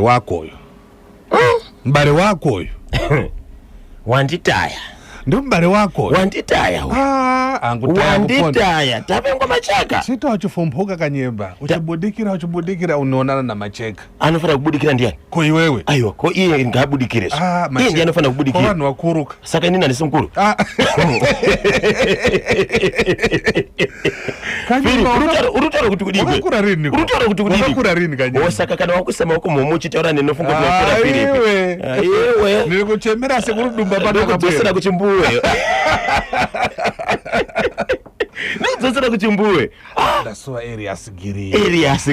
wako uyu. Mbare wako uyu. Wanditaya. Ndio mbare wako uyu. Wanditaya. Angutaya kuponda. Wanditaya. Tapengo macheka. Sita wachifumbuka kanyemba. Uchabudikira unoonana na macheka. Anofana kubudikira ndiani? Ko iwewe. Aiwa, ko iye ngabudikire. Iye ndiye anofana kubudikira. Ko vanhu vakuruka. Saka nini anisimkuru? Kanyemba urutaro kuti kudikwe. Wakakura rini? Urutaro kuti kudikwe. Wakakura rini kanyemba? Osaka kana wakusema uko momuchi taura nenofungo kwa Filipe. Aiwe. Nilikuchemera sekurudumba pana kabwera kuchimbuwe. Nizosera kuchimbuwe. Ndaswa Elias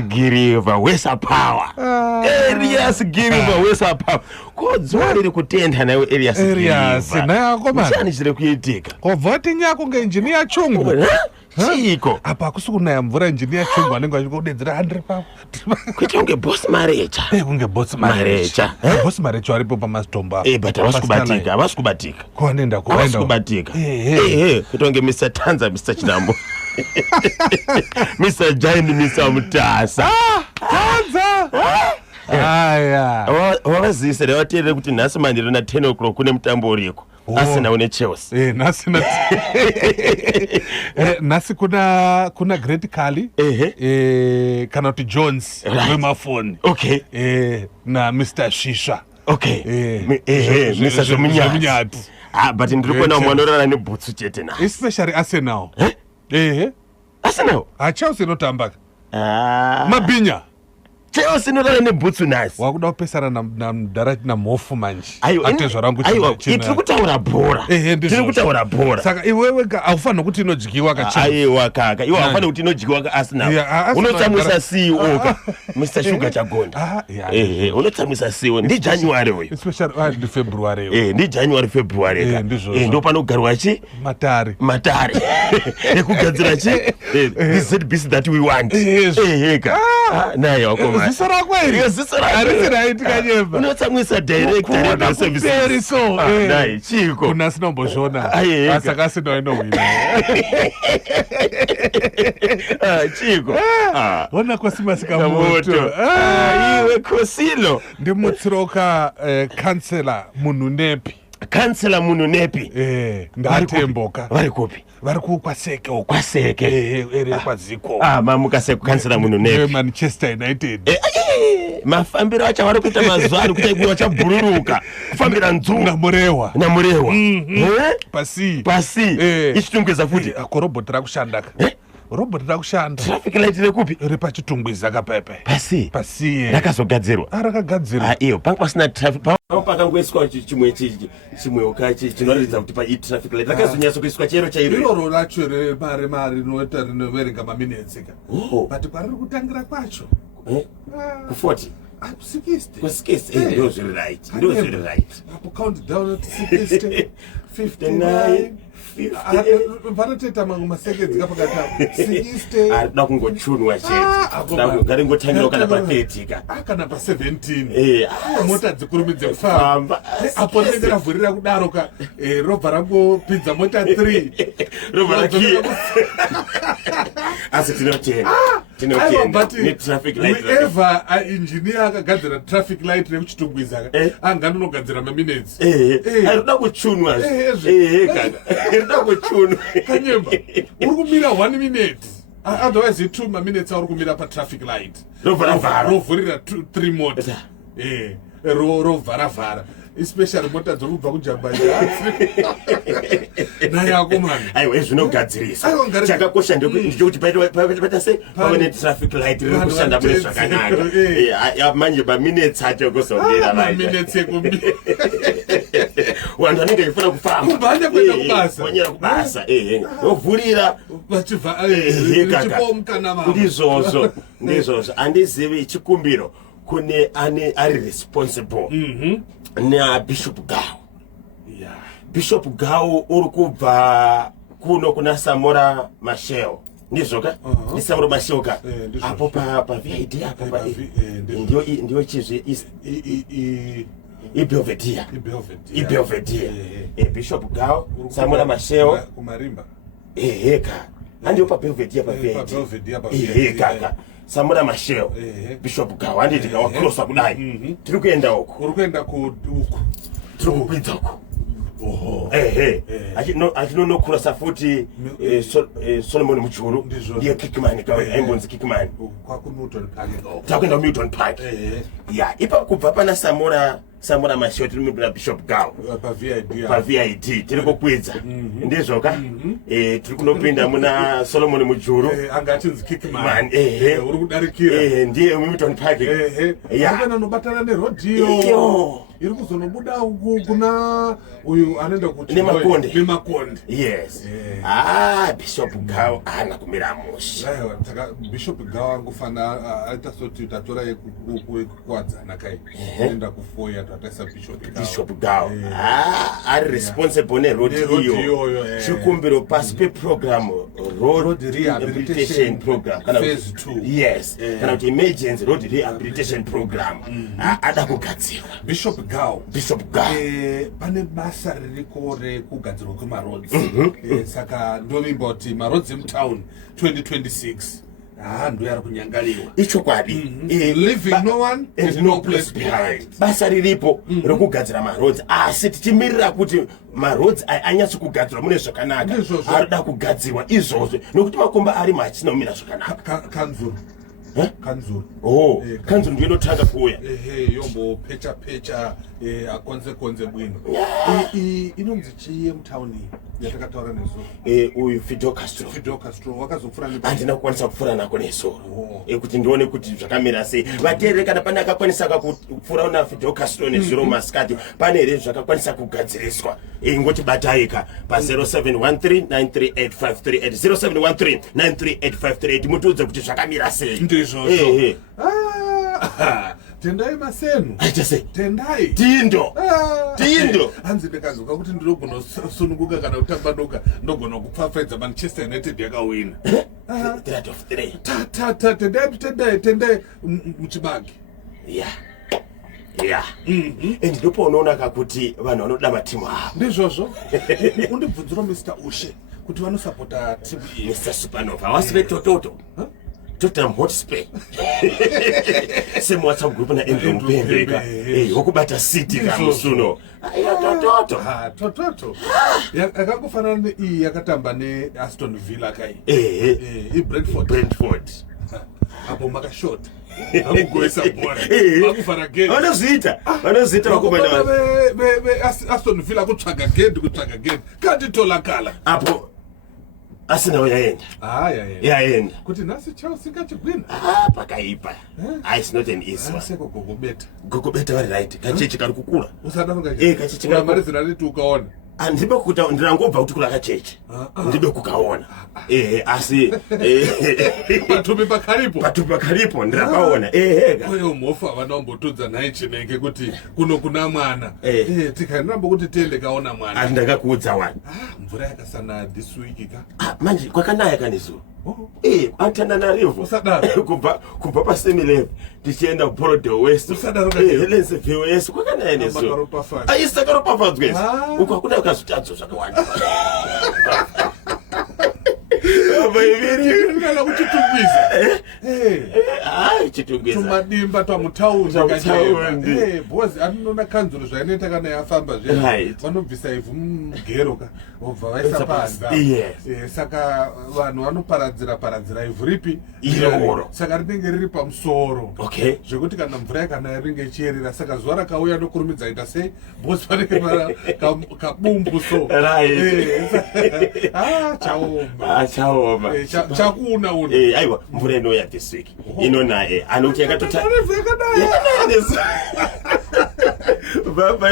Giriva Wesa Power. Elias Giriva Wesa Power. Ko dzwari kutenda nayo Elias Giriva. Nayo koma. Chani chiri kuitika. Ko voti nyako ngenjiniya chungu. Chiko. Apa kusukunaya mvura engineer chungu anenge achikudedzera 100 pa. Kuti unge boss marecha. Kunge boss marecha. Boss marecha aripo pamazitomba. But avasikubatika. Ko anenda ko avasikubatika. Kuti unge Mr. Tanza Mr. Chinambo. Mr. Giant Mr. Mutasa. Tanza. Aya. Wazisere watere kuti nhasi maniro na 10 o'clock kune mutambo uriko. Asina une Chelsea. Nasina. Nasi kuna Great Kali. Kana kuti Jones wemafoni. Okay. Na Mr. Shisha. Okay. Mr. Zomunyati. But ndikuona mwanorana nebhutsu chete na. Especially Arsenal. Arsenal. Chelsea inotamba. Mabinya. Chelsea inorana nebhutsu nasi. Wakuda kupesana na Darati na Mofu manje. Atezwa rangu chino. Tiri kutaura bhora. Tiri kutaura bhora. Saka iwewe aufana kuti inodyiwa kaChelsea. Aiwa kaka. Iwe aufana kuti inodyiwa kaArsenal. Unotsamwisa CEO ka. Mr. Sugar Chagonda. Unotsamwisa CEO ndi January uyu. Especially ndi February. Ndi January February ka. Ndo panogarwa chi? Matare. Ekugadzira chi? The ZBC that we want. Ka. Naye wakoma. Zisara kweli. Zisara. Right kanyemba. Unotsamwisa direct service. Naye chiko. Kuna sinombozvona. Saka sinoinowina. Chiko. Wona kosimasika moto. Iwe Kosilo. Ndimutsiroka kansela Mununepi. Kansela Mununepi. Ngatemboka. Vari kupi? Vari kwaseke uko. Kwaseke. Ere kwaziko. Mamukaseke kansela Mununepi. Manchester United. Mafambiro acha vari kuita mazuva ari kuita ibuwa chabhururuka. Kufambira nzungu. Namurewa. Pasi. Ichitungwiza futi. Korobhoti rakushanda. Robot rakushanda. Traffic light rekupi? Ripachitungwiza kapepe. Pasi. Rakazogadzirwa. Rakagadzirwa. Iyo panga pasina traffic. Pakangoiswa chimwe ukachi chinoratidza kuti pa traffic light rakazonyatso kuiswa chero chairo. Iroro racho remari rinoita rinoverenga maminutes ka. But pariri kutangira kwacho. Ku 40. Ku 60. Ndio zviri right. Apo count down to 60. 59. Vanoteta mangu maseconds kapakata 60. Arida kungochunwa chete. Ngaringotangira kana pa 30 ka. Kana pa 17. Mota dzikurumidze kufamba. Apo ndenge ravhurira kudaro ka robva rangopinza mota 3. Robva rakiya. Asi tinotenda. Ni traffic light. Whoever engineer akagadzira traffic light rekuchitungwiza anganonogadzira maminutes. Arida kuchunwa. Kaka. Kanyemba uri kumira 1 minute otherwise 2 minutes uri kumira pa traffic light rovhurira 3 mota rovharavhara especially mota dzokubva kujambani nayako mani aiwa zvinogadzirisa chakakosha ndechekuti paita sei pave netraffic light riri kushanda mune zvakanaka manje maminutes acho kuzongera vanhu vanenge vachifana kufamba vanyera kubasa vovhurira ndizvozvo handizivi chikumbiro kune ari responsible naBishop Gao. Bishop Gao uri kubva kuno kuna Samora Machel. Ndizvo ka? Ni Samora Machel ka? Apo pa VID apo pa ndio chizwe Ibelvedere. Bishop Gao, Samora Machel kumarimba. Ka. Andio pa Belvedere pa VID. Kaka. Samora Machel Bishop Gawo anditi kawa cross kudai tiri kuenda uko uri kuenda ku tiri kukwidza uko achinono kurasa futi Solomon Muchuru ndiye Kickman kawe aimbonzi Kickman kwaku Milton Park takwenda Milton Park ipa kubva pana Samora Machel tiri mubira Bishop Gawo pa VID tiri kukwidza ndizvoka tiri kunopinda muna Solomon Muchuru angachinzi Kickman uri kudarikira ndiye Milton Park kana nobatana nerodhiyo iri kuzonobuda kuna uyu anoenda kuti nemakonde yes Bishop Gawo ana kumira mushi Bishop Gawo angufana aita soti tatora yekukwadzana kai enda kufoya tataisa Bishop Gawo ari responsible ne road iyo chikumbiro pasi pe program road rehabilitation program kana phase 2 yes kana kuti emergency road rehabilitation program ada kugadzirwa Bishop Gawo pane basa ririko rekugadzirwa kwemaroads saka ndovimba kuti maroads emutown 2026 ndo ari kunyangaliwa ichokwadi leaving no one and no place behind basa riripo rekugadzira maroads asi tichimirira kuti maroads anyatso kugadzirwa mune zvakanaka arida kugadzirwa izvozvo nokuti makomba ari machinomira zvakanaka kanzuru kanzuru ndiyo inotanga kuuya yombo pecha akonze bwino inonzi chii yemutauni yatakataura nesoro uyu Fidel Castro wakazopfura handina kukwanisa kupfura nako nesoro kuti ndione kuti zvakamira sei vateereri kana pane akakwanisa kupfura na Fidel Castro nesoro masikati pane here zvakakwanisa kugadziriswa ngotibataika pa 0713938538 0713938538 mutiudze kuti zvakamira sei ndizvozvo tendai masenu aita sei tendai tindo hanzi ndikazoka kuti ndinogona kusununguka kana kutambanuka ndogona kupfapfaidza Manchester United yakawina 3 of 3 tendai muchibage and ndipo unoona kuti vanhu vanoda matimu avo ndizvozvo undibvunzira Mr. Ushe kuti vanosapota timu iyi Mr. Supanova wasive Tototo Tottenham Hotspur same WhatsApp group na Andrew Mpembeka wokubata City kamusuno Tototo yakangofanana iyi yakatamba neAston Villa kai Brentford apo makashota akugoisa bora akufara gate vanozita vakomana Aston Villa kutsvaga gate katitolakala apo Arsenal yaenda kuti nhasi Chelsea kachigwina pakaipa it's not an easy one seko gogobeta vari right kachechi kari kukura usadaro kachechi kari mari zina riti ukaona ndibe kukuta ndirangobva kuti kula kachechi ndibe kukaona asi patupi pakaripo ndirakaona oyo mofa vanombotudza nhai chinenge kuti kuno kuna mwana tikainambo kuti tiende kaona mwana ndakakuudza wani mvura yakasana this week manje kwakanaya kanizuro Antananarivo usadaro kubva paSemilev tichienda kuPorto West usadaro Helens VOS kwakanaya neso aisakaropafadzwe uko hakuna ukazvitadzo zvakawanda vaiviri kuchitungwiza chitungwiza tumadimba twamutauni bhozi anonona kanzuro zvainoita kana yafamba zve vanobvisa ivhu mugero obva vaisa panza saka vanhu vanoparadzira ivhu ripi iro saka rinenge riri pamusoro zvekuti kana mvura yakanaya rinenge ichiyerera saka zuva rakauya nokurumidza ita sei bhozi vanenge kabumbu so chaoma chakuna aiwa mvura inouya this week inona anoti yakatota baba